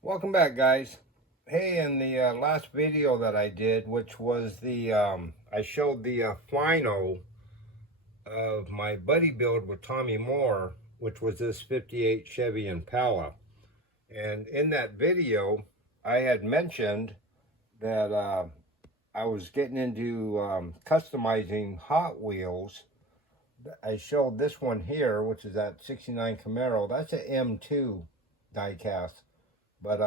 Welcome back, guys. Hey, in the last video that I did, which was I showed the final of my buddy build with Tommy Moore, which was this 58 Chevy Impala. And in that video, I had mentioned that I was getting into customizing Hot Wheels. I showed this one here, which is that 69 Camaro. That's an M2 diecast. But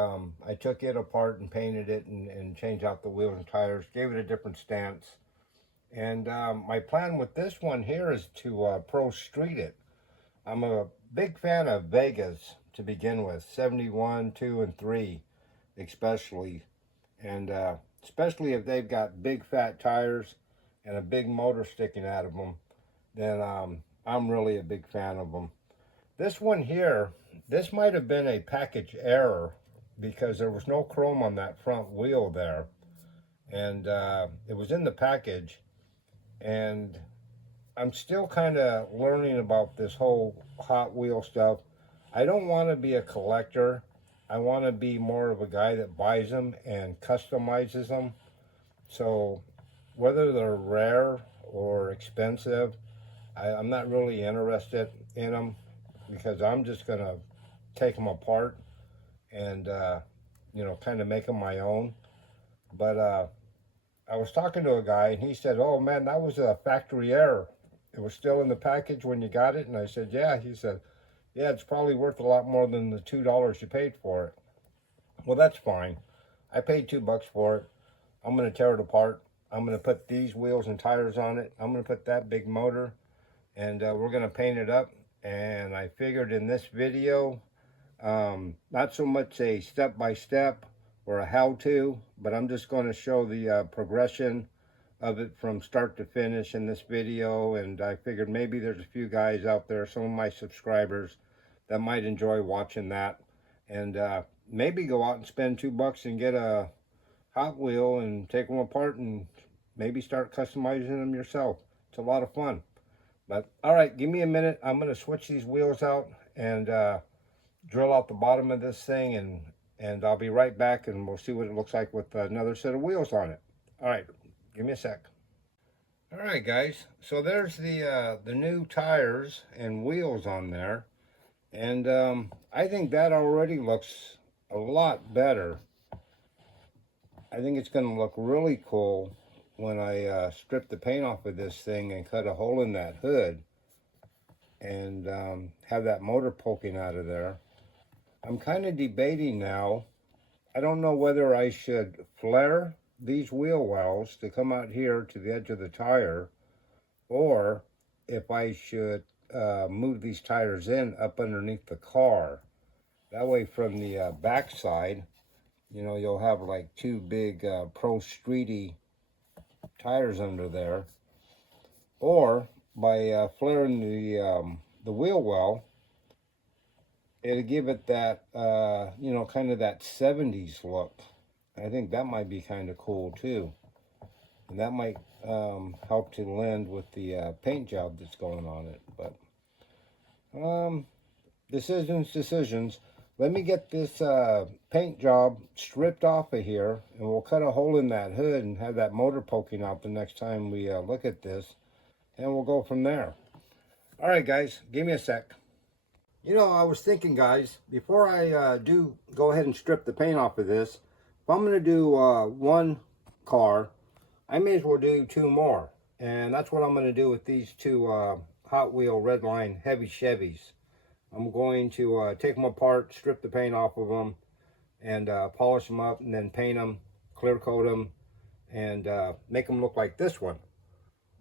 I took it apart and painted it and changed out the wheels and tires, gave it a different stance. And my plan with this one here is to pro street it. I'm a big fan of Vegas to begin with, 71, 2, and 3 especially. And especially if they've got big fat tires and a big motor sticking out of them, then I'm really a big fan of them. This one here, this might have been a package error because there was no chrome on that front wheel there. And it was in the package. And I'm still kind of learning about this whole Hot Wheel stuff. I don't want to be a collector. I want to be more of a guy that buys them and customizes them. So whether they're rare or expensive, I'm not really interested in them because I'm just going to take them apart and, kind of make them my own. But I was talking to a guy and he said, "Oh man, that was a factory error. It was still in the package when you got it." And I said, "Yeah." He said, "Yeah, it's probably worth a lot more than the $2 you paid for it." Well, that's fine. I paid $2 for it. I'm going to tear it apart. I'm going to put these wheels and tires on it. I'm going to put that big motor and we're going to paint it up. And I figured in this video, not so much a step-by-step or a how-to, but I'm just going to show the progression of it from start to finish in this video. And I figured maybe there's a few guys out there, some of my subscribers, that might enjoy watching that. And maybe go out and spend $2 and get a Hot Wheel and take them apart and maybe start customizing them yourself. It's a lot of fun. But all right, give me a minute. I'm going to switch these wheels out and drill out the bottom of this thing, and I'll be right back and we'll see what it looks like with another set of wheels on it. All right, give me a sec. All right, guys, so there's the new tires and wheels on there, and I think that already looks a lot better. I think it's going to look really cool when I strip the paint off of this thing and cut a hole in that hood and have that motor poking out of there. I'm kind of debating now. I don't know whether I should flare these wheel wells to come out here to the edge of the tire, or if I should move these tires in up underneath the car. That way from the back side, you'll have like two big Pro Streety tires under there. Or by flaring the wheel well, it'll give it that, kind of that 70s look. I think that might be kind of cool too. And that might help to lend with the paint job that's going on it. But decisions. Let me get this paint job stripped off of here, and we'll cut a hole in that hood and have that motor poking out the next time we look at this, and we'll go from there. All right, guys, give me a sec. I was thinking, guys, before I do go ahead and strip the paint off of this, if I'm going to do one car, I may as well do two more. And that's what I'm going to do with these two Hot Wheel Redline heavy Chevys. I'm going to take them apart, strip the paint off of them, and polish them up, and then paint them, clear coat them, and make them look like this one.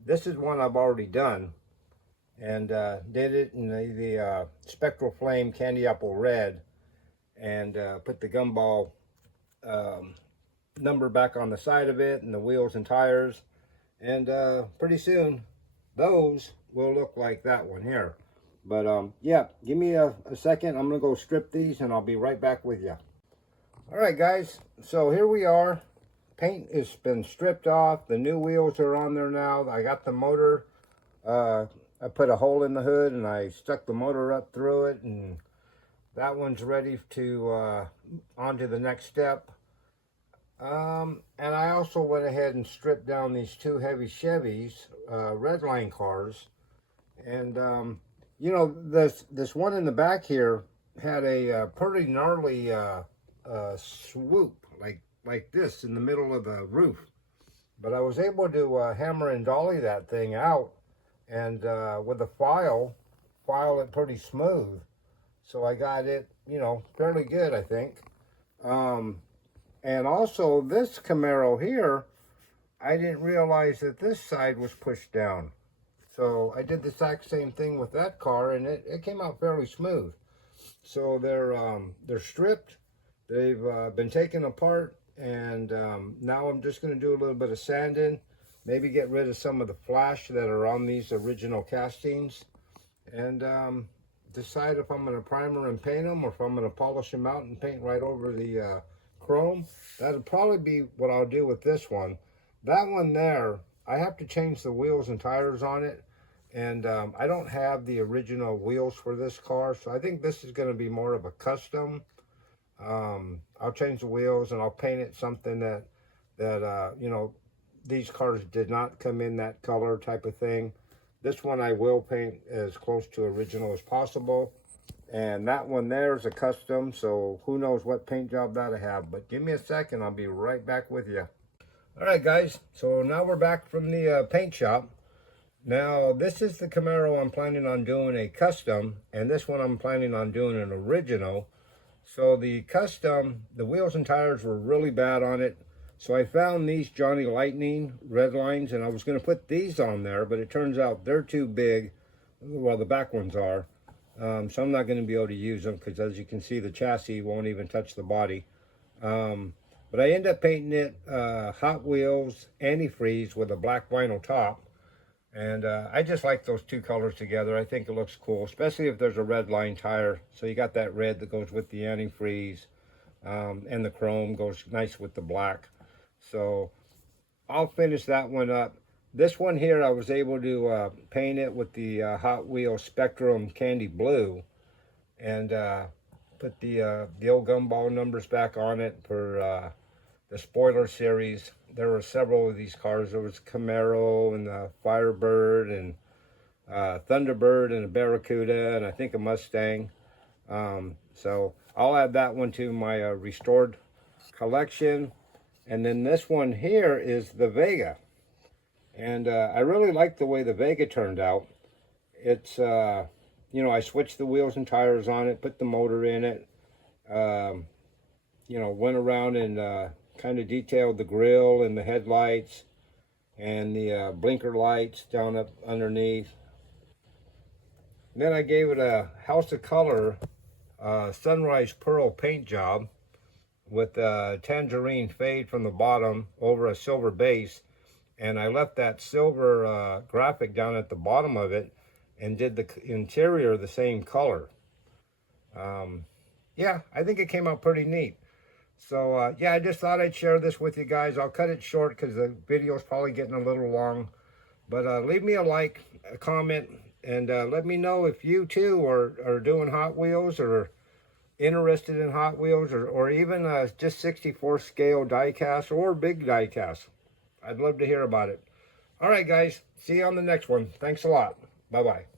This is one I've already done, and did it in the Spectral Flame Candy Apple Red, and put the gumball number back on the side of it, and the wheels and tires, and pretty soon those will look like that one here. But yeah, give me a second. I'm gonna go strip these and I'll be right back with you. All right, guys, so here we are. Paint has been stripped off. The new wheels are on there now. I got the motor. I put a hole in the hood and I stuck the motor up through it and That one's ready to on to the next step. And I also went ahead and stripped down these two heavy Chevys, redline cars. And you know, this one in the back here had a pretty gnarly swoop, like this in the middle of the roof. But I was able to hammer and dolly that thing out, and with a file it pretty smooth. So I got it, you know, fairly good, I think. And also this Camaro here, I didn't realize that this side was pushed down. So I did the exact same thing with that car, and it came out fairly smooth. So they're stripped. They've been taken apart, and now I'm just going to do a little bit of sanding, maybe get rid of some of the flash that are on these original castings, and decide if I'm going to primer and paint them, or if I'm going to polish them out and paint right over the chrome. That'll probably be what I'll do with this one. That one there, I have to change the wheels and tires on it, and I don't have the original wheels for this car, so I think this is going to be more of a custom. I'll change the wheels and I'll paint it something that you know, these cars did not come in that color type of thing. This one I will paint as close to original as possible, and that one there is a custom, so who knows what paint job that I have. But give me a second, I'll be right back with you. All right, guys, so now we're back from the paint shop. Now, this is the Camaro I'm planning on doing a custom, and this one I'm planning on doing an original. So the custom, the wheels and tires were really bad on it. So I found these Johnny Lightning red lines, and I was going to put these on there, but it turns out they're too big. Well, the back ones are. So I'm not going to be able to use them, because as you can see, the chassis won't even touch the body. But I end up painting it Hot Wheels antifreeze with a black vinyl top. And I just like those two colors together. I think it looks cool, especially if there's a red line tire. So you got that red that goes with the antifreeze, and the chrome goes nice with the black. So I'll finish that one up. This one here, I was able to paint it with the Hot Wheels Spectrum Candy Blue, and put the old gumball numbers back on it for the spoiler series. There were several of these cars. There was Camaro and the Firebird and Thunderbird and a Barracuda and I think a Mustang. So I'll add that one to my restored collection. And then this one here is the Vega. And I really like the way the Vega turned out. It's, you know, I switched the wheels and tires on it, put the motor in it, you know, went around and kind of detailed the grille and the headlights and the blinker lights down up underneath. And then I gave it a House of Color Sunrise Pearl paint job with a tangerine fade from the bottom over a silver base, and I left that silver graphic down at the bottom of it and did the interior the same color. Yeah, I think it came out pretty neat. So yeah, I just thought I'd share this with you guys. I'll cut it short because the video is probably getting a little long. But leave me a like, a comment, and let me know if you too are doing Hot Wheels, or interested in Hot Wheels, or even just 64 scale diecast or big diecast. I'd love to hear about it. All right, guys. See you on the next one. Thanks a lot. Bye-bye.